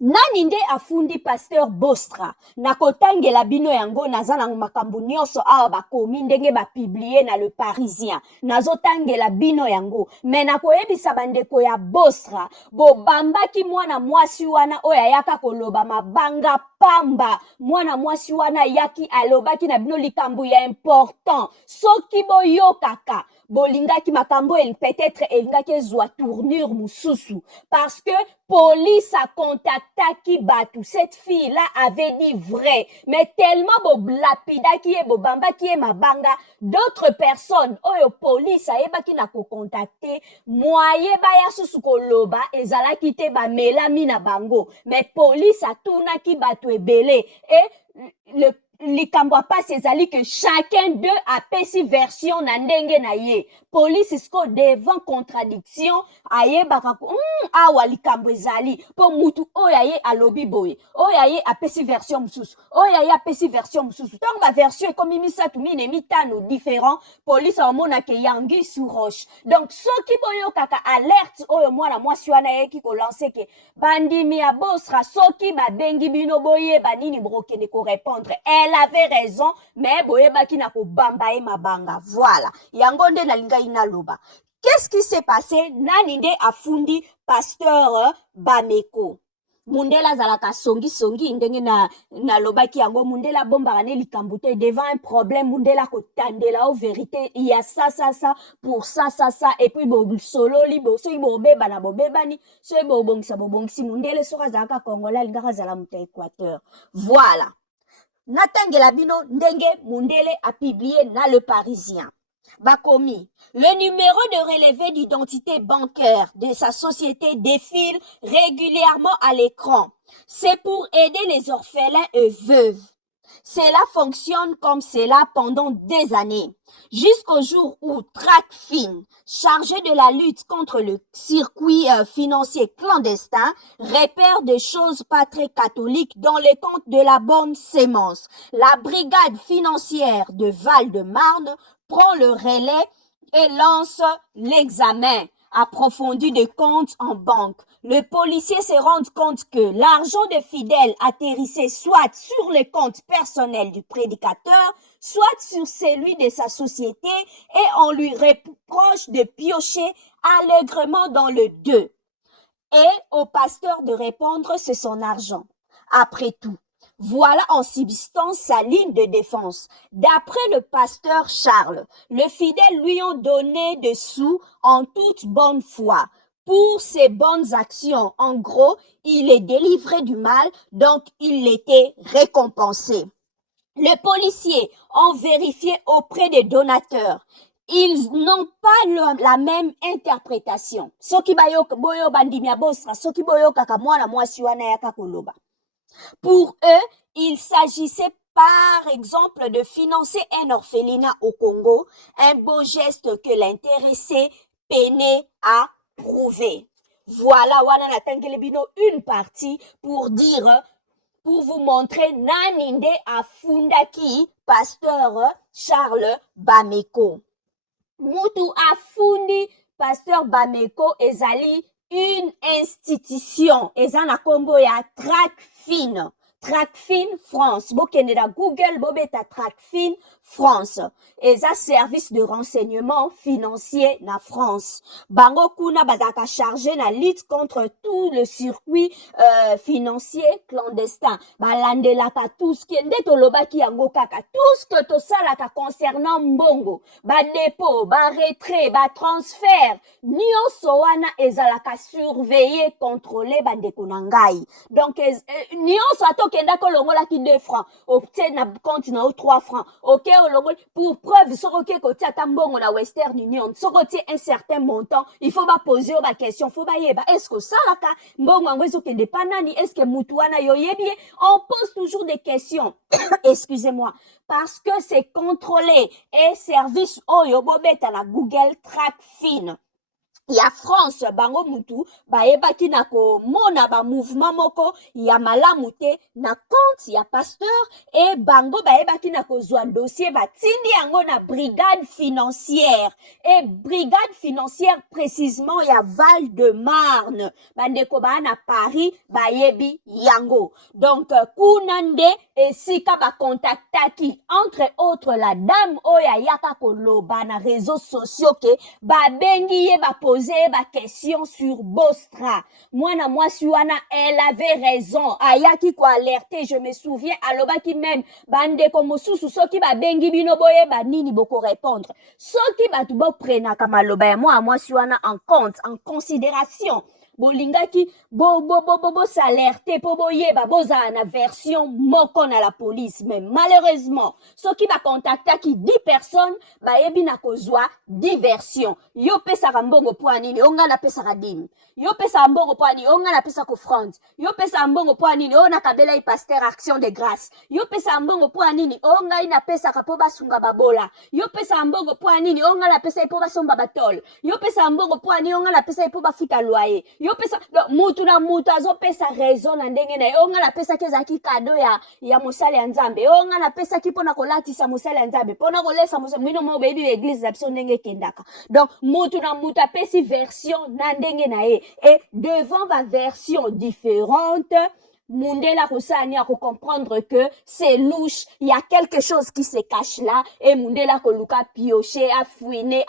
Nani nde afundi pasteur Bostra na kotangela bino yango naza na makambo nyonso awa bakomi ndenge bapiblie na Le Parisien nazotangela bino yango me nakoyebisa bandeko ya Bostra bobambaki mwana mwasi wana oyo ayaka koloba mabanga pamba mwana mwasi wana yaki alobaki na bino likambo ya important soki boyokaka bolingaki makambo peut-être elingaki ezwa tournure mususu parce que police a contactaki batu cette fille là avait dit vrai mais tellement boblapidaki ye bobambaki ye mabanga d'autres personnes oyo police ayebaki na kocontacte moye baya susu koloba ezalaki te bamelami na bango mais police atunaki batu ebele et likambo apasi ezali que chacun d'eux apesi version na ndenge na ye police siko devant contradiction ayebaka awa likambo ezali po mutu oyo aye alobi boye oyo aye apesi version mususu oyo aye apesi version mususu ntango baversion ekomi misatu mine mitano différent police aomonaka yangi sur roche donc soki boyokaka alerte oyo mwana mwasi wana ayeki kolanse ke bandimi ya Bostra soki babengi bino boyeba nini bokende korépondre elle avait raison mais boyebaki na kobamba ye mabanga voilà yango nde nalingai naloba qu'est-ce qui s'est passé nani nde afundi pasteur Bameko mundela azalaka songi ndenge nalobaki yango mundela abombaka ne likambo te devant un problème mundela kotandela o vérité il y a ça pour ça et puis bosololi soki bobeba na bobebani soki bobongisa mundele soki azalaka congolais alingaka azala moto ya équateur voilà natangela bino ndenge mundele a publié na Le Parisien bakomi le numéro de relevé d'identité bancaire de sa société défile régulièrement à l'écran. C'est pour aider les orphelins et veuves. Cela fonctionne comme cela pendant des années, jusqu'au jour où Tracfin, chargé de la lutte contre le circuit financier clandestin, repère des choses pas très catholiques dans les comptes de la bonne sémence. La brigade financière de Val-de-Marne prend le relais et lance l'examen approfondi de comptes en banque. Le policier se rend compte que l'argent des fidèles atterrissait soit sur les comptes personnels du prédicateur, soit sur celui de sa société et on lui reproche de piocher allègrement dans le deux. Et au pasteur de répondre c'est son argent. Après tout, voilà en substance sa ligne de défense. D'après le pasteur Charles, les fidèles lui ont donné des sous en toute bonne foi. Pour ses bonnes actions, en gros, il est délivré du mal, donc il était récompensé. Les policiers ont vérifié auprès des donateurs. Ils n'ont pas la même interprétation. Soki boyo bandimia Bostra, soki boyo kaka mwana mwasi wana yaka koloba. Pour eux, il s'agissait par exemple de financer un orphelinat au Congo, un beau geste que l'intéressé peinait à prouver. Voilà, wana natangeli bino une partie pour dire, pour vous montrer naninde afundaki pasteur Charles Bameko. Mutu afundi pasteur Bameko ezali une institution eza na kombo ya Tracfin. Tracfin France. Bokende na Google bobeta Tracfin France. Eza service de renseignement financier na France. Bango kuna bazaka chargé na lutte contre tout le circuit financier clandestin. Balandelaka tous kende tolobaki yango kaka tout ce que tosalaka concernant mbongo, ba dépôt, ba retrait, ba transfert, nyonso wana ezalaka surveiller, contrôler bandeko na ngai. Donc nyonso atokenda kolongolaki 2 francs, otie na compte na 3 francs. OK, olongoli pour preuve soko kotia ta mbongo na Western Union, soko tie un certain montant, il faut ba poser ba question, faut ba yeba est-ce que ça laka mbongo ngo ezokende pa nani, est-ce que mutu wana yo yebi? On pose toujours des questions. Excusez-moi, parce que c'est contrôlé et service oyo bobeta na Google Tracfin. ya France bango mutu bayebaki na komona ba mouvement moko ya malamu te na compte ya pasteur et bango bayebaki na kozwa dossier batindi yango na brigade financière et brigade financière précisément ya Val-de-Marne bandeko baa na Paris bayebi yango donc kuna nde esika bakontaktaki entre autres la dame oyo ayaka koloba na réseaux sociaux ke babengi ye bapoze ba question sur Bostra. Mwana mwasi wana, elle avait raison. Ayaki ko alerter, je me souviens, alobaki même, bande komosusu, soki ba bengi bino boye, ba nini boko répondre. Soki batu bo prena kamaloba ya mwasi wana en compte, en considération. Bolingaki bo s'alerter po boyeba boza na version moko na la police mais malheureusement soki ba contacta ki 10 personnes ba yebi na kozwa diversion yo pesa mbongo po anini onga na pesa kadim yo pesa mbongo po anini onga na pesa ko front yo pesa mbongo po anini ona kabela i pasteur action de grâce yo pesa mbongo po anini onga ina pesa kapo basunga babola yo pesa mbongo po anini onga na pesa ipo basomba batol yo pesa mbongo po anini onga na pesa ipo bafuta loyer yo pesa mutu na mutu azopesa raison na ndenge na onga na pesa kezaki kado ya mosala ya nzambe onga na pesa ki pona kolatisa mosala ya nzambe pona kolesa mosala mino mo bebi église za biso ndenge kendaka donc mutu na mutu apesi version na ndenge na ye et devant ba version différente Mundela Kosani a comprendre que c'est louche, il y a quelque chose qui se cache là, et Mundela Koluka piocher, a fouiner,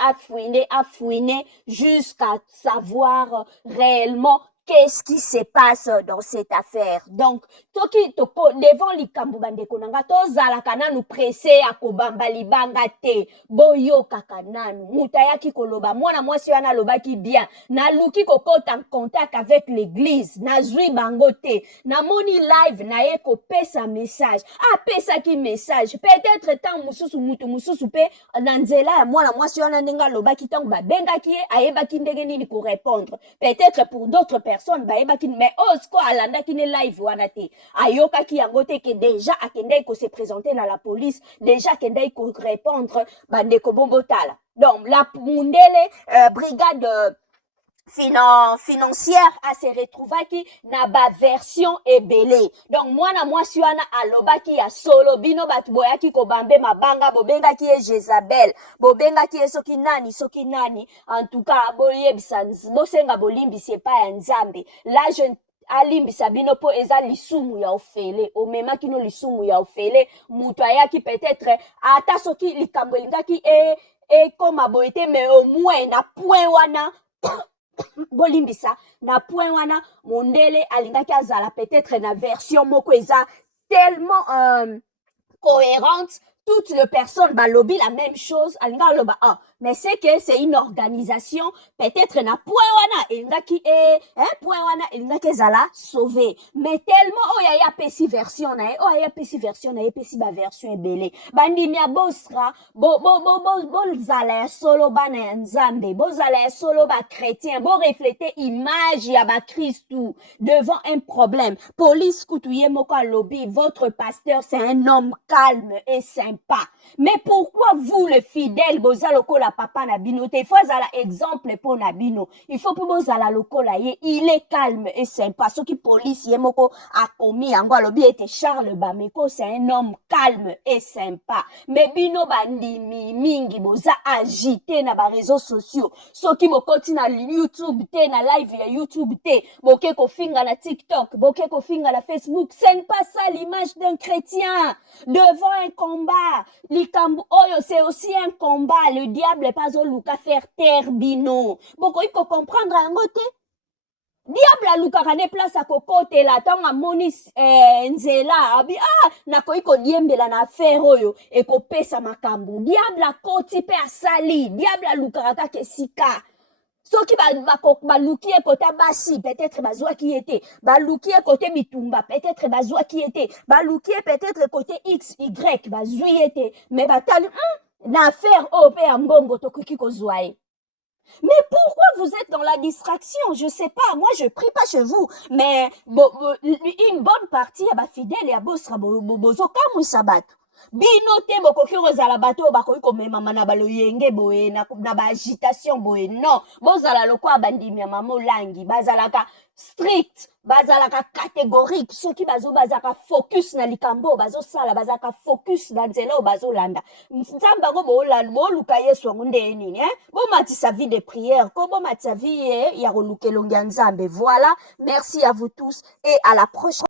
jusqu'à savoir réellement qu'est-ce qui se passe dans cette affaire. Donc, toki toko devant likambo bandeko nanga tozala kana nous presser à kobamba libanga te boyo kakananu mutayaki koloba mwana mwasi wana lobaki bien na luki kokota en contact avec l'église na zui bango te na moni live na ye ko pesa message pesa ki message peut-être tant mususu mutu mususu pe na nzela ya mwana mwasi wana ndenga lobaki tango babengaki ye ayebaki ndenge nini ko répondre peut-être pour d'autres personnes bayebaki mais osko alandaki ne live wana te ayokaki yango te ke déjà akendai ko se présenter na la police déjà akendai ko répondre bandeko bombotala donc la mundele brigade financière a se retrouvaki na ba version ebele donc mwana mwasi wana alobaki ya solo bino batu boyaki ko bambe mabanga bobengaki ye Jezabel bobengaki ye soki nani en tout cas boyebisa bosenga bolimbisi epa ya nzambe la je alimbisa bino po eza lisumu ya ofele omemaki no lisumu ya ofele mutu ayaki peut-être ata soki likambo elingaki koma boyete mais au moins na point wana bolimbisa na point wana mondele alingaki azala peut-être na version moko eza tellement cohérente toutes les personnes balobi la même chose alinga loba mais c'est que c'est une organisation peut-être na point wana elingaki point wana elingaki ezala sauvé mais tellement oya pesi version na pesi ba version ebele bandimi ya bosra zala ya solo bana ya nzambe bozala ya solo ba chrétien bo refléter image ya ba Christou devant un problème police kutu ye moko alobi votre pasteur c'est un homme calme et sympa mais pourquoi vous les fidèles bozala lokola papa na bino te il faut azala exemple pour na bino il faut pour bozala lokola ye il est calme et sympa soki police ye moko a commis yango alobi ete Charles Bameko c'est un homme calme et sympa mais bino bandimi mingi boza agité na ba réseaux sociaux soki bokoti na YouTube te na live ya YouTube te boke ko finga na TikTok boke ko finga na Facebook ce n'est pas ça l'image d'un chrétien devant un combat likambu oyo c'est aussi un combat le diable est pas oluka faire taire bino boko iko comprendre yango te diable alukaka ne place akokotela ntango amoni nzela abi nakoki kodiembela na affaire oyo ekopesa makambo diable akoti mpe asali diable alukaka kaka esika soki baluki ye kote basi peut-être bazwaki ye te baluki ye kote bitumba peut-être bazwaki ye te baluki ye peut-être kote x y bazwi ye te mais batali na affaire oyo mpe ya mbongo tokoki kozwa ye. Mais pourquoi vous êtes dans la distraction? Je sais pas. Moi, je prie pas chez vous. Mais une bonne partie, fidèle et à Bosra, bozoka mou sabat. bino te bokoki kozala bato oyo bakoki komemama na baloyenge boye na baagitation boye non bozala lokola bandimi ya mama Olangi bazalaka strict bazalaka catégorique soki bazalaka focus na likambo bazosala bazalaka focus na nzela oyo bazolanda nzambe yango booluka yesu yango nde ye nini bomatisa vie de prière ko bomatisa vie ya koluka elongi ya nzambe. Voilà, merci à vous tous et à la prochaine.